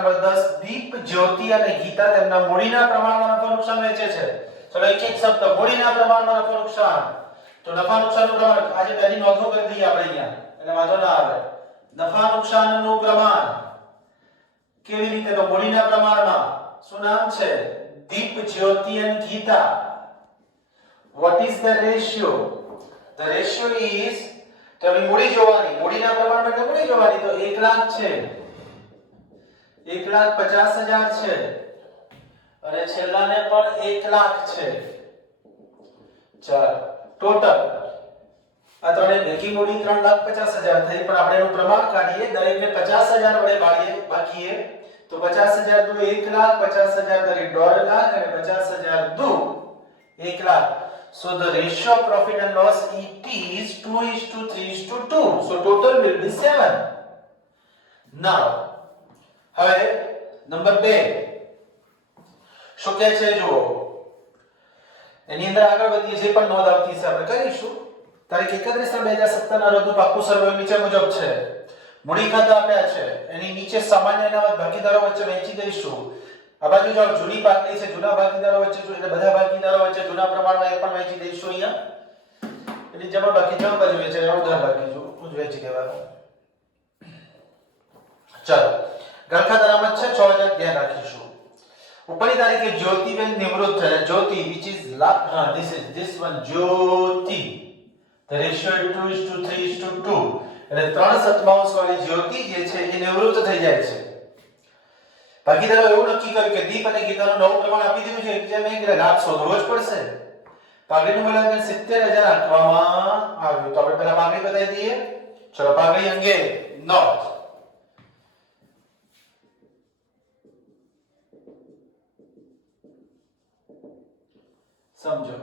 Number 10 દીપ જ્યોતિ અને ગીતા તેમના મૂડીના પ્રમાણમાં નફા નુકસાન વેચે છે. ચલો એક એક શબ્દ મૂડીના પ્રમાણમાં નફા નુકસાન. તો નફા નુકસાનનું પ્રમાણ આજે પહેલી નોંધો કરી દઈએ આપણે અહીંયા એટલે વાંધો ના આવે. નફા નુકસાનનું પ્રમાણ કેવી રીતે? તો મૂડીના પ્રમાણમાં. શું નામ છે? દીપ જ્યોતિ અને Gita. What is the ratio? The ratio is, તો હવે મૂડી જોવાની, મૂડીના પ્રમાણમાં એટલે મૂડી જોવાની. તો 1 લાખ છે, 1,50,000 છે અને છેલ્લાને પણ 1 લાખ છે. ચાલો ટોટલ આ ત્રણેય ભેગી મૂડી 3,50,000 થઈ. પણ આપણે એનું પ્રમાણ કાઢીએ, દરેકને 50,000 વડે ભાગીએ તો 50,000 દુ 1,50,000 દરેક 1.5 લાખ અને 50,000 દુ 1 lakh. So the ratio of profit and loss it is 2:3:2. So total will be 7. Now હવે નંબર 2 શું કહે છે જુઓ. એની અંદર આગળ વધીએ જે પણ નોંધ આવતી છે આપણે કરીશું. તારીખ 31/3/2017 ના રોજનું પાકું સર્વે નીચે મુજબ છે. મૂડી ખાતા આપ્યા છે, એની નીચે સામાન્ય અનામત ભાગીદારો વચ્ચે વહેંચી દઈશું. આ બાજુ જો જૂની પાકડી છે, જૂના ભાગીદારો વચ્ચે એટલે બધા ભાગીદારો વચ્ચે જૂના પ્રમાણમાં એ પણ વહેંચી દઈશું અહીંયા. એટલે જમા બાકી જમા બાજુ વેચે, ઉધાર બાકી જો વહેંચી દેવાનું. ચાલો ગણખાત અનામત છે 6000 ધ્યાન રાખીશું. ઉપરની તારીખે જ્યોતિબેન નિવૃત્ત થયા. જ્યોતિ which is this one Jyoti. The ratio is 2:3:2. એટલે 3/7 વાળી જ્યોતિ જે છે એ નિવૃત્ત થઈ જાય છે. ભાગીદારો એવું નક્કી કર્યું કે દીપ અને ગીતાનું નવું પ્રમાણ આપી દીધું છે જેમ એક લાભ શોધવો જ પડશે. પાઘડીનું મૂલ્યાંકન 70000 આપવામાં આવ્યું. તો આપણે પહેલા પાઘડી બતાવી દઈએ. ચલો પાઘડી અંગે નોંધ. સમજો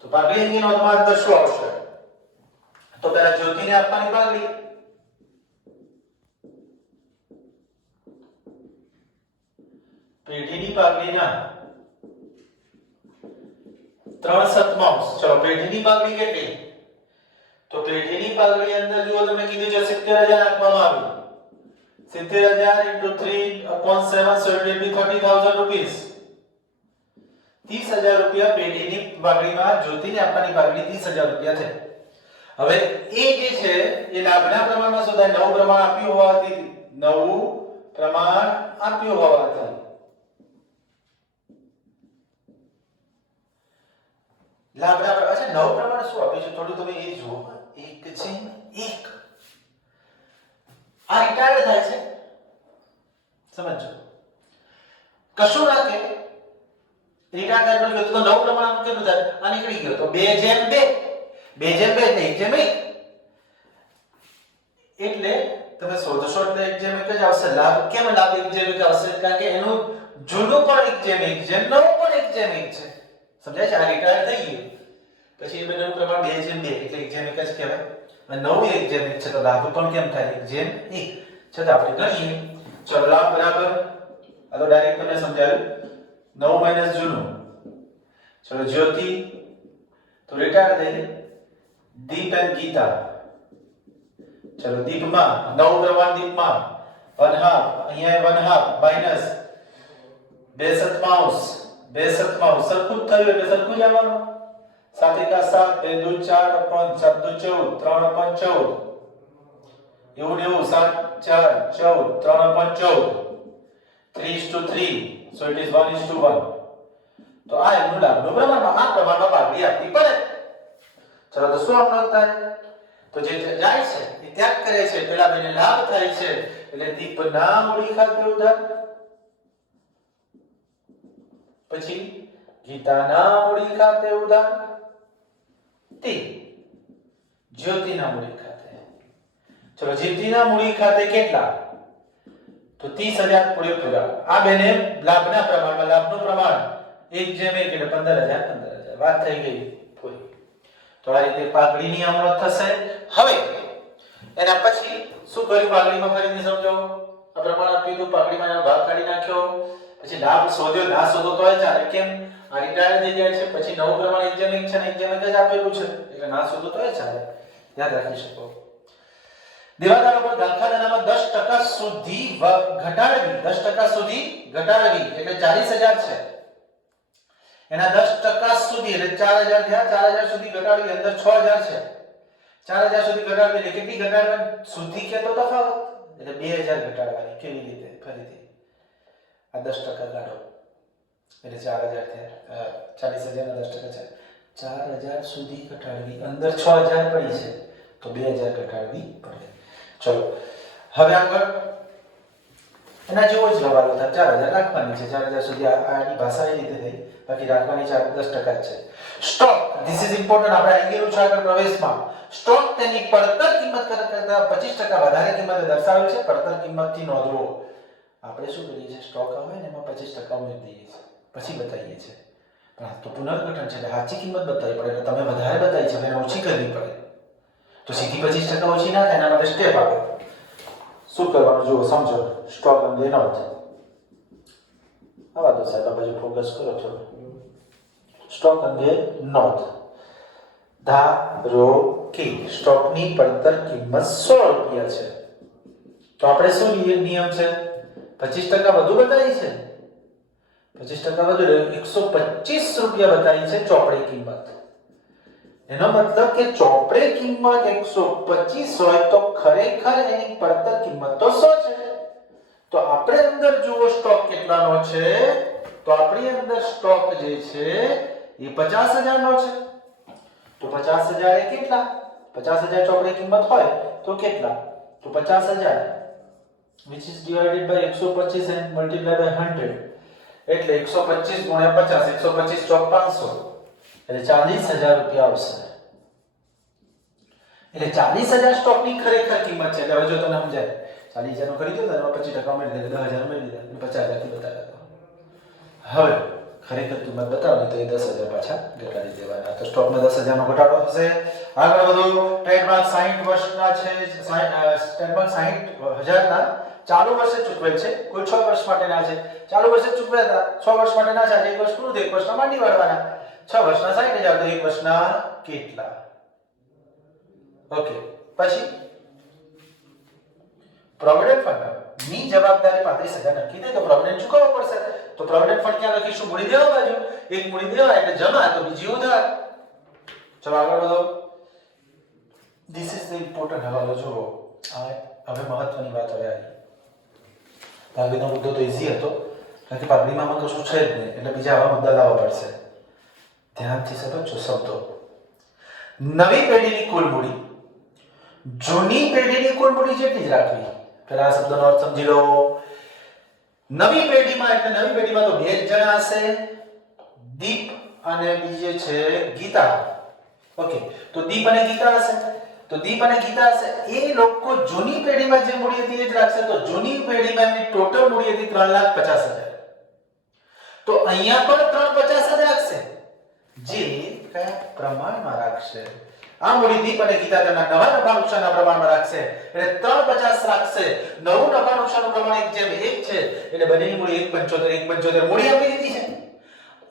તો પાઘડી અંગે નોંધમાં અંદર શું આવશે? તો પહેલા જ્યોતિને આપવાની પાઘડી, પેઢીની પાઘડીના 3/7. ચલો પેઢીની પાઘડી કેટલી? તો પેઢીની પાઘડી અંદર જુઓ તમે કીધું છે 70000 આપવામાં આવ્યું. 70000 * 3/7 so it will be 30,000 rupees. 30,000 રૂપિયા પેઢીની પાઘડીમાં જ્યોતિને આપવાની પાઘડી 30,000 રૂપિયા છે. હવે એ જે છે એ લાભના પ્રમાણમાં શોધાય. નવું પ્રમાણ આપ્યું હોવાથી લાભના પ્રમાણ. અચ્છા નવું પ્રમાણ શું આપ્યું છે થોડું તમે એ જુઓ. 1/1 આ રિટાયર્ડ થાય છે. સમજો કશું ના કે રિટાયર્ડ થાય તો નવું પ્રમાણ કેટલું થાય? આ નીકળી ગયો તો 2/2. 2/2 એટલે 1/1. એટલે તમે શોધશો એટલે 1/1 જ આવશે. લાભ કેમ લાભ 1/1 આવશે? કારણ કે એનું જૂનું પણ 1/1 છે, નવું પણ 1/1 છે. સમજાય છે? આ રિટાયર થઈ ગયું પછી એ બંનેનું પ્રમાણ 2/2 એટલે 1/1 જ કહેવાય. અને નવું 1/1 છે તો લાભ પણ કેમ થાય? 1/1. છતાં આપણે ગણીએ. ચલો લાભ બરાબર આ તો ડાયરેક્ટ તમને સમજાવ્યું. નવું માઈનસ જૂનું. ચલો જ્યોતિ તો રિટાયર થઈ ગઈ. દીપ અને ગીતા. ચલો દીપમાં નવું પ્રમાણ દીપમાં 1/2 અહીંયા 1/2 માઈનસ 2/7 2/7 સરખું જ થયું એટલે સરખું જ આવવાનું. 7 * 7 2 * 4 7 * 14 3/14 એવું ને એવું 7 * 4 14 3/14 3:3 so it is 1:1. તો આ એનું લાભનું પ્રમાણમાં આ પ્રમાણમાં પાઘડી આપવી પડે. ચલો તો શું અમલ થાય? તો જે જાય છે એ ત્યાગ કરે છે. પેલા બેને લાભ થાય છે એટલે દીપના મૂડી ખાતે ઉધાર, પછી ગીતાના મૂડી ખાતે ઉધાર, તે જ્યોતિના મૂડી ખાતે. ચલો જ્યોતિના મૂડી ખાતે કેટલા? તો 30,000 પૂરેપૂરા. આ બેને લાભના પ્રમાણમાં લાભનું પ્રમાણ 1/1 એટલે 15,000 વાત થઈ ગઈ પૂરી. તો આ રીતે પાઘડીની અમૃત થશે. હવે એના પછી શું કર્યું પાઘડીમાં ફરીને સમજો. આ પ્રમાણ આપ્યું તો પાઘડીમાં એનો ભાગ કાઢી નાખ્યો. પછી લાભ શોધ્યો, ના શોધો તોય ચાલે. કેમ? આ રિટાયર થઈ જાય છે પછી નવું પ્રમાણ 1/1 છે ને 1/1 જ આપેલું છે એટલે ના શોધો તોય ચાલે. યાદ રાખી શકો. દેવાદારો પર ગાંઠા નાણામાં 10% સુધી ઘટાડવી, 10% સુધી ઘટાડવી એટલે 40000 છે. એના 10% સુધી એટલે 4000 થયા, 4000 સુધી ઘટાડવી, અંદર 6000 છે. 4000 સુધી ઘટાડવી એટલે કેટલી ઘટાડવાની? સુધી કે તો તફાવત એટલે 2000 ઘટાડવાની. કેવી રીતે? ફરીથી આ 10% કાઢો એટલે 4000 થયા. 40000 ના 10% છે, 4000 સુધી ઘટાડવી, અંદર 6000 પડી છે તો 2000 ઘટાડવી પડે. ચલો હવે આગળ એના જેવો જ હવાલો થાય. 4000 રાખવાની છે, 4000 સુધી આની ભાષા એ રીતે થઈ, બાકી રાખવાની 10% જ છે. Stock, this is important. આપણે આવી ગયેલું છે આગળ પ્રવેશમાં. સ્ટોક તેની પડતર કિંમત કરતા 25% વધારે કિંમતે દર્શાવેલ છે. પડતર કિંમતથી નોંધવો. આપણે શું કરીએ છીએ? સ્ટોક આવે ને એમાં 25% ઉમેરી દઈએ છીએ, પછી બતાવીએ છીએ. પણ આ તો પુનર્ગઠન છે એટલે સાચી કિંમત બતાવી પડે, એટલે તમે વધારે બતાવી છે એને ઓછી કરવી પડે. તો સીધી 25% ઓછી ના થાય, એના માટે સ્ટેપ આવે. શું કરવાનું જુઓ, સમજો. સ્ટોક અંગે નોંધ. આવા દો સાહેબ, આ બાજુ ફોકસ કરો થોડું. સ્ટોક અંગે નોંધ. ધારો કે સ્ટોકની પડતર કિંમત 100 રૂપિયા છે, તો આપણે શું નિયમ છે? 25% વધુ બતાવી છે, 25% વધુ એટલે 125 રૂપિયા બતાવી છે ચોપડી કિંમત. એનો મતલબ કે ચોપડી કિંમત 125 હોય તો ખરેખર એની પડતર કિંમત તો 100 છે. તો આપણે અંદર જુઓ સ્ટોક કેટલાનો છે, તો આપણી અંદર સ્ટોક જે છે એ 50000 નો છે. તો 50000 એ કેટલા? 50000 ચોપડી કિંમત હોય તો કેટલા? તો 50000 which is divided by 125 and multiplied by 100 એટલે 125 ગુણ્યા 50, 125 ચોક 500 એટલે 40000 રૂપિયા આવશે. એટલે 40000 સ્ટોકની ખરેખર કિંમત છે. એટલે હવે જો તમને સમજાય, 40000 નો કરી દો તો 25% ઉમેરી દે, 10000 ઉમેરી દે, 50000 થી બતાવ્યા. હવે ખરેખર કિંમત બતાવવી તો એ 10000 પાછા ઘટાડી દેવાના. તો સ્ટોકમાં 10000 નો ઘટાડો થશે. આગળ વધો. ટ્રેડમાર્ક 60 વર્ષના છે, ટ્રેડમાર્ક 60000 ના ચાલુ વર્ષે ચૂકવેલ છે. કુલ 6 વર્ષ માટેના છે. ચાલુ વર્ષે ચૂકવ્યા હતા, 6 વર્ષ માટેના છે. એક વર્ષ પૂરું થાય, એક વર્ષના માંડી વાળવાના. 6 વર્ષના 60000 તો એક વર્ષના કેટલા? ઓકે. પછી પ્રોવિડન્ટ ફંડ ની જવાબદારી 35000 નક્કી થઈ તો પ્રોવિડન્ટ ચૂકવવો પડશે. તો પ્રોવિડન્ટ ફંડ ક્યાં લખીશું? મૂડી દેવા બાજુ. એક મૂડી દેવા એટલે જમા, તો બીજી ઉધાર. ચલો આગળ વધો. This is the important. હવાલો જુઓ. હવે મહત્વની વાત હવે આવી. ભાગીનો મુદ્દો તો ઈઝી હતો, કારણ કે પાઘડીમાં કશું છે જ નહીં, એટલે બીજા આવા મુદ્દા લાવવા પડશે. ધ્યાનથી સમજો શબ્દો. નવી પેઢીની કુલ મૂડી જૂની પેઢીની કુલ મૂડી જેટલી જ રાખવી. પેલા આ શબ્દનો અર્થ સમજી લો. નવી પેઢીમાં એટલે નવી પેઢીમાં તો બે જ જણા હશે, દીપ અને બીજે છે ગીતા. ઓકે, તો દીપ અને ગીતા હશે. તો દીપ અને ગીતા હશે, એ લોકો જૂની પેઢીમાં જે મૂડી હતી એ જ રાખશે. તો જૂની પેઢીમાં એમની ટોટલ મૂડી હતી 3,50,000. તો અહીંયા પણ 3,50,000 રાખશે. જે કયા પ્રમાણમાં રાખશે? આ મૂડી દીપ અને ગીતા તેમના નવા નફા નુકસાનના પ્રમાણમાં રાખશે એટલે 3,50 રાખશે. નવું નફા નુકસાનનું પ્રમાણ 1:1 છે એટલે બંનેની મૂડી 1,75 મૂડી આપી દીધી છે.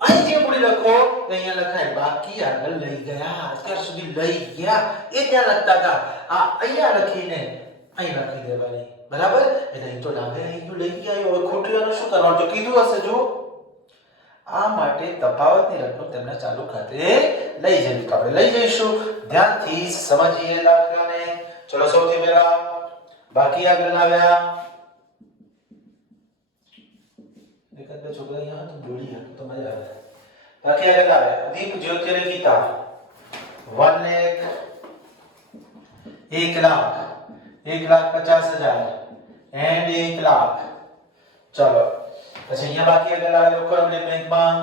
અહીં જે મૂડી લખો અહીંયા લખાય બાકી આગળ લઈ ગયા. અત્યાર સુધી લઈ ગયા એ ત્યાં લખતા હતા, આ અહીંયા લખીને અહીં લખી દેવાની. બરાબર? એટલે અહીં તો લાગે અહીં તો લઈ ગયા. હવે ખોટું શું કરવાનું? તો કીધું હશે. જો આ માટે તફાવતની રકમ તેમના ચાલુ ખાતે લઈ જવી. તો આપણે લઈ જઈશું. ધ્યાનથી સમજીએ દાખલાને. ચલો સૌથી પહેલા બાકી આગળ લાવ્યા. એકાદ બે છોકરા અહીંયા તો બોલી ગયા તો મજા આવે. બાકી આગળ લાવ્યા. દીપ, જ્યોતિ અને ગીતા 1 લાખ, 1 લાખ, 1,50,000 and 1 લાખ. ચલો પછી અહીંયા બાકી આગળ લાવ્યા લોકો અમને બેંકમાં.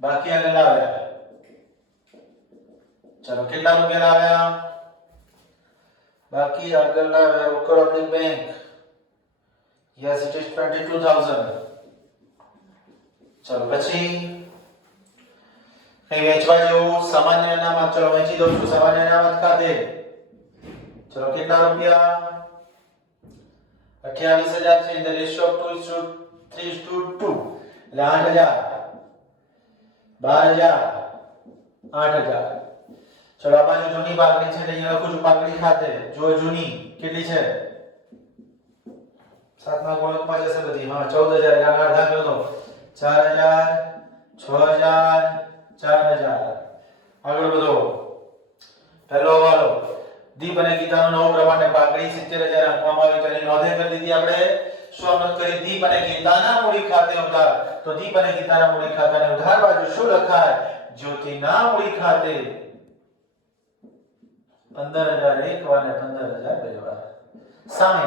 બાકી આગળ લાવ્યા. ચલો કેટલા રૂપિયા લાવ્યા? બાકી આગળ લાવ્યા રોકડ આપણી બેંક. Yes, it is 22,000. ચલો પછી કઈ વેચવા જેવું સામાન્ય અનામત. ચલો વેચી દઉં છું સામાન્ય અનામત ખાતે. ચલો કેટલા રૂપિયા? 28,000 છે. The ratio of 2:3:2 એટલે 8,000, 12,000, 8,000. ચલો આ બાજુ જૂની પાઘડી છે એટલે અહીંયા લખું છું પાઘડી ખાતે જો જૂની કેટલી છે 7 ના ગુણોત્તરમાં જશે બધી હા 14000 આગળ અડધા કરી દો 4000 6000 4000 આગળ વધો પહેલો હવાલો દીપ અને ગીતાનો નવો પ્રમાણે પાઘડી 70000 આપવામાં આવી તો એની નોંધે કરી દીધી આપણે શું નોંધ કરી દીપ અને ગીતાના મૂડી ખાતે ઉધાર તો દીપ અને ગીતાના મૂડી ખાતાને ઉધાર બાજુ શું લખાય જ્યોતિના મૂડી ખાતે 15000 એક વાર અને 15000 બે વાર સામે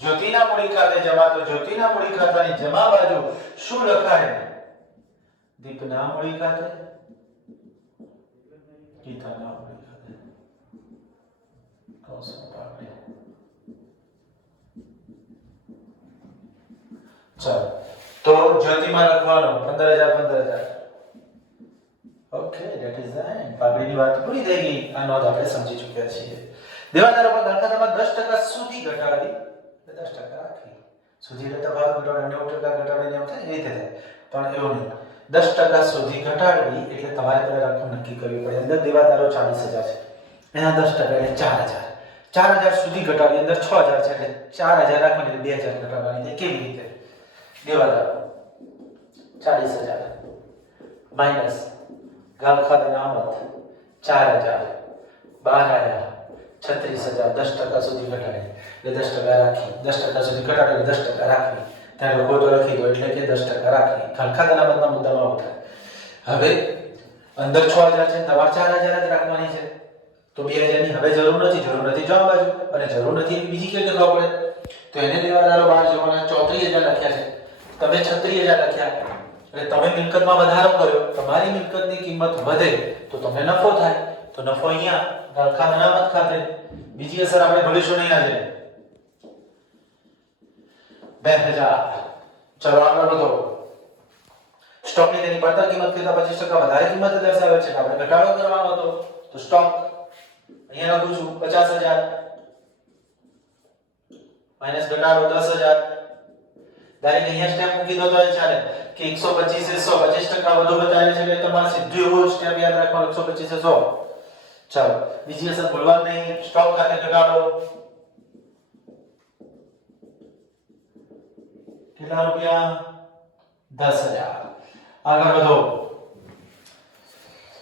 જ્યોતિના મૂડી ખાતે જમા તો જ્યોતિના મૂડી ખાતાની જમા બાજુ શું લખાય દીપના મૂડી ખાતે ગીતાના મૂડી ખાતે કૌંસમાં પાઘડી ચાલો તો જ્યોતિમાં લખવાનું 15000 okay that is the end પાઘડીની વાત પૂરી થઈ ગઈ આ નોંધ આપણે સમજી ચૂક્યા છીએ દેવાદારો પર ખાતામાં 10% સુધી ઘટાડી 10% રાખી સુધી એટલે ભાગ ઘટાડો 90% ઘટાડીને એમ થાય એ રીતે થાય પણ એવું નહીં 10% સુધી ઘટાડવી એટલે તમારે પહેલા રકમ નક્કી કરવી પડે અંદર દેવાદારો 40000 છે એના 10% એટલે 4000 સુધી ઘટાડી અંદર 6000 છે એટલે 4000 રાખવાની એટલે 2000 ઘટાડવાની છે કેવી રીતે દેવાદારો 40000 માઈનસ ગામ ખાતાના આમદ 4000 12000 36000 10% સુધી ઘટાડે એટલે 10% રાખી 10% સુધી ઘટાડે એટલે 10% રાખી ત્યાં લોકો તો લખી દો એટલે કે 10% રાખી ગામ ખાતાના આમદના મુદ્દામાં આવું થાય હવે અંદર 6000 છે તમારે 4000 જ રાખવાની છે તો 2000 ની હવે જરૂર નથી જવા બાજુ અને જરૂર નથી એવી બીજી કઈ લખવા પડે તો એને દેવાદારો બહાર જવાના 34000 લખ્યા છે તમે 36000 લખ્યા એટલે તમે મિલકતમાં વધારો કર્યો તમારી મિલકતની કિંમત વધે તો તમને નફો થાય તો નફો અહીંયા ગાળખા અનામત ખાતે બીજી અસર આપણે ભણીશું નહીં આજે 2000 ચલો આગળ વધો સ્ટોકની તેની પડતર કિંમત કરતા 25% વધારે કિંમત દર્શાવે છે આપણે ઘટાડો કરવાનો હતો તો સ્ટોક અહીંયા લખું છું 50000 માઈનસ ઘટાડો 10000 ડાયરેક્ટ અહીંયા સ્ટેપ મૂકી દો તો એ ચાલે કે 125 એ 100 25% વધુ બતાવે છે એટલે તમારે સીધું એવું સ્ટેપ યાદ રાખવાનું 125 એ 100 ચાલો બીજી અસર ભૂલવા નહીં સ્ટોક ખાતે ઘટાડો કેટલા રૂપિયા 10000 આગળ વધો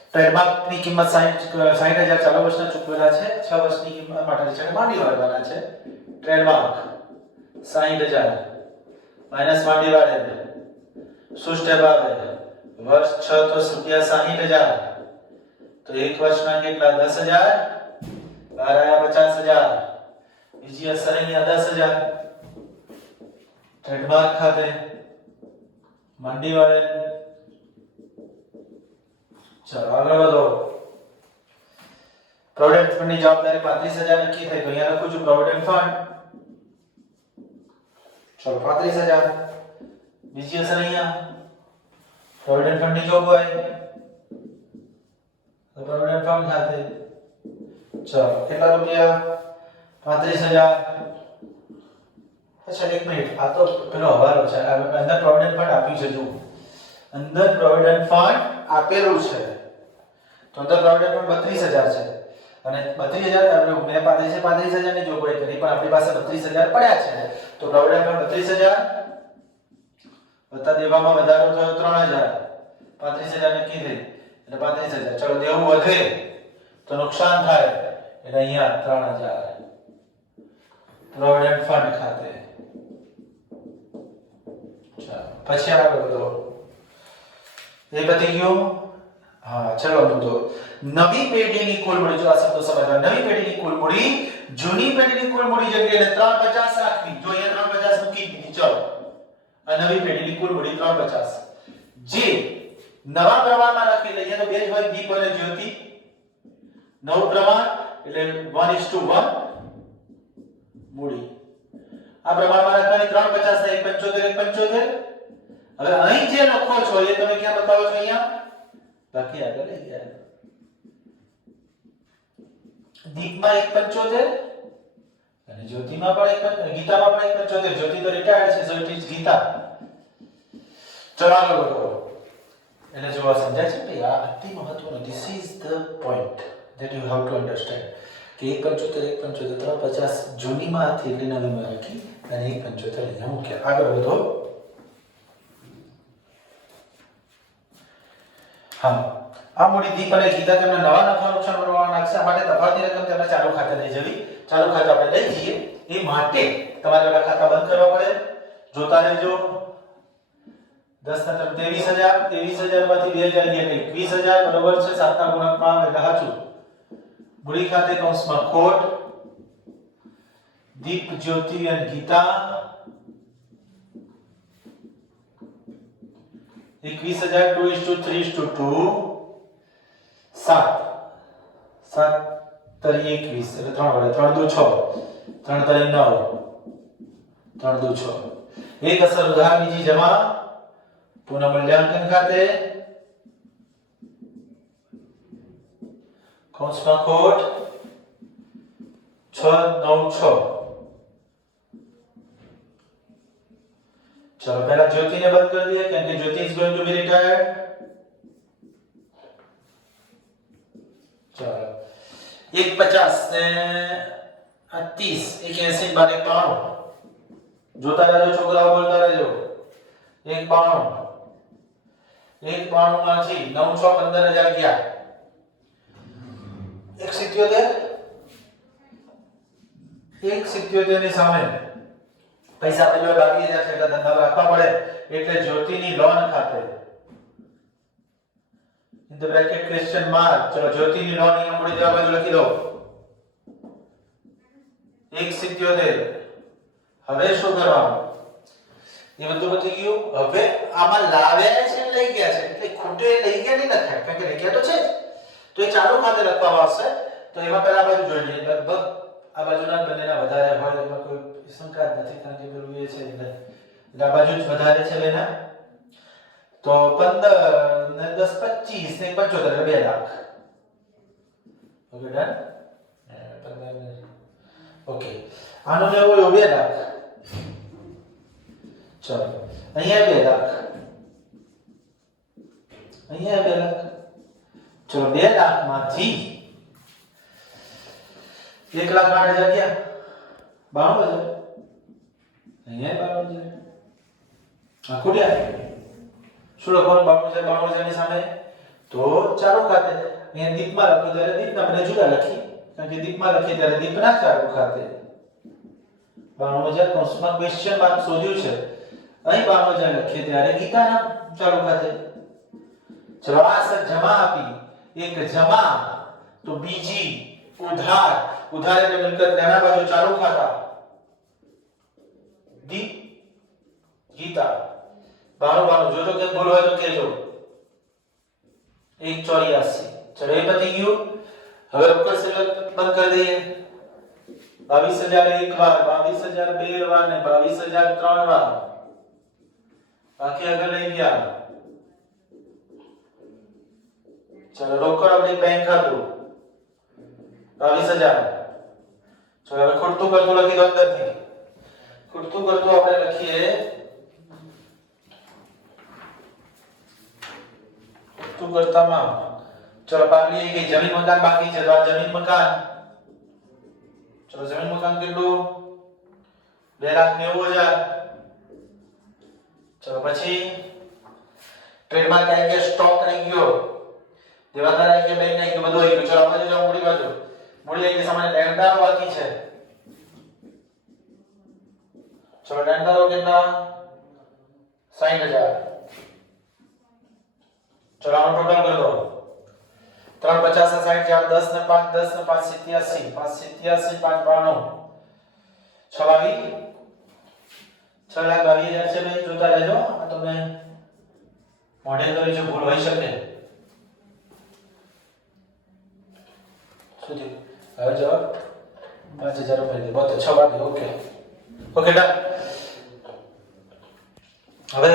ટ્રેડમાર્કની કિંમત 60000 ચાલુ વર્ષના ચૂકવેલા છે 6 વર્ષની કિંમત માટે છે માંડી વાળવાના છે ટ્રેડમાર્ક 60000 માઈનસ માંડી વાળે શું સ્ટેપ આવે વર્ષ 6 તો રૂપિયા 60000 તો એક વર્ષના કેટલા 10000 50000 બીજી અસર અહીંયા 10000 ટ્રેડમાર્ક ખાતે મંડી વાળે ચલો આગળ વધો પ્રોવિડન્ટ ફંડની જવાબદારી 35000 નક્કી થઈ તો અહીંયા લખું છું પ્રોવિડન્ટ ફંડ ચલો 35000 બીજી અસર અહીંયા પ્રોવિડન્ટ ફંડની જોગવાઈ તો પ્રોવિડન્ટ ફંડ ખાતે ચલો કેટલા રૂપિયા 35000 અચ્છા એક મિનિટ આ તો પેલો હવાલો છે અંદર પ્રોવિડન્ટ ફંડ આપ્યું છે જો અંદર પ્રોવિડન્ટ ફંડ આપેલું છે તો અંદર પ્રોવિડન્ટ ફંડ 32000 છે અને 32000 આપણે મેં 35000 ની જોગવાઈ કરી પણ આપણી પાસે 32000 પડ્યા છે તો પ્રોવિડન્ટ ફંડ 32000 વત્તા દેવામાં વધારો થયો 3000 35000 નક્કી થઈ એટલે 35000 ચલો દેવું વધે તો નુકસાન થાય એટલે અહીંયા 3000 પ્રોવિડન્ટ ફંડ ખાતે પછી આગળ વધો એ પતી ગયું હા ચલો મુદ્દો નવી પેઢીની કુલ મૂડી જો આ શબ્દો સમજવા નવી પેઢીની કુલ મૂડી જૂની પેઢીની કુલ મૂડી જગ્યાએ 350 રાખવી જો અહીંયા 350 મૂકી દીધી ચલો આ નવી પેઢીની કુલ મૂડી 350 જે નવા પ્રમાણમાં રાખી લઈએ તો બે જ હોય દીપ અને જ્યોતિ નવું પ્રમાણ એટલે 1:1 મૂડી આ પ્રમાણમાં રાખવાની 350 ને 75 હવે અહીં જે લખો છો એ તમે ક્યાં બતાવો છો અહીંયા બાકી આગળ લઈ ગયા દીપમાં 175 અને જ્યોતિમાં પણ 175 ગીતામાં પણ 175 જ્યોતિ તો રિટાયર્ડ છે સો ઇટ ઇઝ ગીતા ચલો આગળ વધો એટલે જોવા સમજાય છે ભાઈ આ અતિ મહત્વનું this is the point that you have to understand કે 175 350 જૂનીમાં હતી એટલે નવીમાં રાખી અને 175 અહીંયા મૂક્યા. આગળ વધો. હા, આ મૂડી દીપ અને ગીતા તેમના નવા નફા નુકસાન ભરવાના નાખશે. આ માટે તફાવતની રકમ તેમના ચાલુ ખાતે લઈ જવી. ચાલુ ખાતે આપણે લઈ જઈએ એ માટે તમારે ઓલા ખાતા બંધ કરવા પડે. જોતા રહેજો. 10 ના 23000 માંથી 2000 ગયા 21000 બરોબર છે. 7 ના ગુણકમાં એટલે સાચું. મૂડી ખાતે કૌંસમાં ખોટ દીપ જ્યોતિ અને ગીતા 21000 2:3:2 7 તરી 21 એટલે 3 વડે 3 દુ 6 3 તરી 9 3 દુ 6 એક અસર ઉધાર બીજી જમા પુનઃ મૂલ્યાંકન ખાતે કૌંસમાં ખોટ 6 9 6. चलो पहला ज्योति ने बंद कर दिया क्योंकि Jyoti is going to be retired. चलो 150 ने 30 81 बार 91 જોતા રહેજો છોકરાઓ બોલતા રહેજો. 192 માંથી 9 6 15000 ગયા. 177 ની સામે પૈસા પેલો 22000 છે એટલે ધંધા રાખવા પડે એટલે જ્યોતિની લોન ખાતે in the bracket question mark. ચલો જ્યોતિની લોન અહીંયા મૂડી દેવા બાજુ લખી દો 177. હવે શું કરવાનું એ બધું બધી ગયું. હવે આમાં લાવ્યા છે લઈ ગયા છે એટલે ખોટે લઈ ગયા નહીં લખાય કારણ કે લઈ ગયા તો છે તો એ ચાલુ ખાતે લખવામાં આવશે. તો એમાં પહેલા બાજુ જોઈ લઈએ. લગભગ આ બાજુના બંનેના વધારે હોય એમાં કોઈ શંકા જ નથી કારણ કે પેલું એ છે એટલે આ બાજુ જ વધારે છે બેના. તો 15 ને 10 25 ને 75 એટલે 2 લાખ. Okay done. ઓકે આનો લેવો 2 લાખ. ચલો અહીંયા 2 લાખ અહીંયા 2 લાખ. ચલો 2 લાખ માંથી 1,08,000 ગયા 92,000 અહીંયા 92,000 આ ખોટ્યા શું લખવાનું 92,000 ની સામે તો ચાલુ ખાતે અહીંયા દીપમાં લખ્યું ત્યારે દીપના આપણે જુદા લખી કારણ કે દીપમાં લખી ત્યારે દીપના ચાલુ ખાતે 92,000 કૌંસમાં ક્વેશ્ચન માર્ક શોધ્યું છે. અહીં 92,000 લખીએ ત્યારે ગીતાના ચાલુ ખાતે. ચલો આ સર જમા આપી એક જમા તો બીજી ઉધાર. ઉધાર એટલે મિલકત લેના બાજુ ચાલુ ખાતા દીપ ગીતા 92 જોજો કે ભૂલ હોય તો કહેજો. 184. ચલો એ પતી ગયું. હવે રોકડ સિલક બંધ કરી દઈએ. 22,000 એક વાર 22,000 બે વાર ને 22,000 ત્રણ વાર બાકી આગળ લઈ ગયા. ચલો રોકડ આપણી બેંક ખાતું 22,000. ચલો હવે ખૂટતું કરતું લખી દો અંદરથી. ખૂટતું કરતું આપણે લખીએ ખૂટતું કરતામાં ચલો પાકલી કે જમીન મકાન બાકી છે તો આ જમીન મકાન. ચલો જમીન મકાન કેટલું 2,90,000. ચલો પછી ટ્રેડમાર્ક આવી ગયો સ્ટોક આવી ગયો દેવાદાર આવી ગયો બેંક આવી ગયો બધું આવી ગયું. ચલો આપણે જો મૂડી બાજુ મૂડી આવી ગઈ સામાન્ય લેણદારો બાકી છે. ચલો લેણદારો કેટલા 60,000. ચલો આનો ટોટલ કરી દો 3 50 60 10 ને 5 10 ને 5 87 5 87 5 92 6,22,000 છે ભાઈ જોતા રહેજો. આ તમને મોઢે કરી જો ભૂલ હોઈ શકે. સુધી હવે જવાબ 5,000 રૂપિયા દે 6 વાગે. Okay okay done. હવે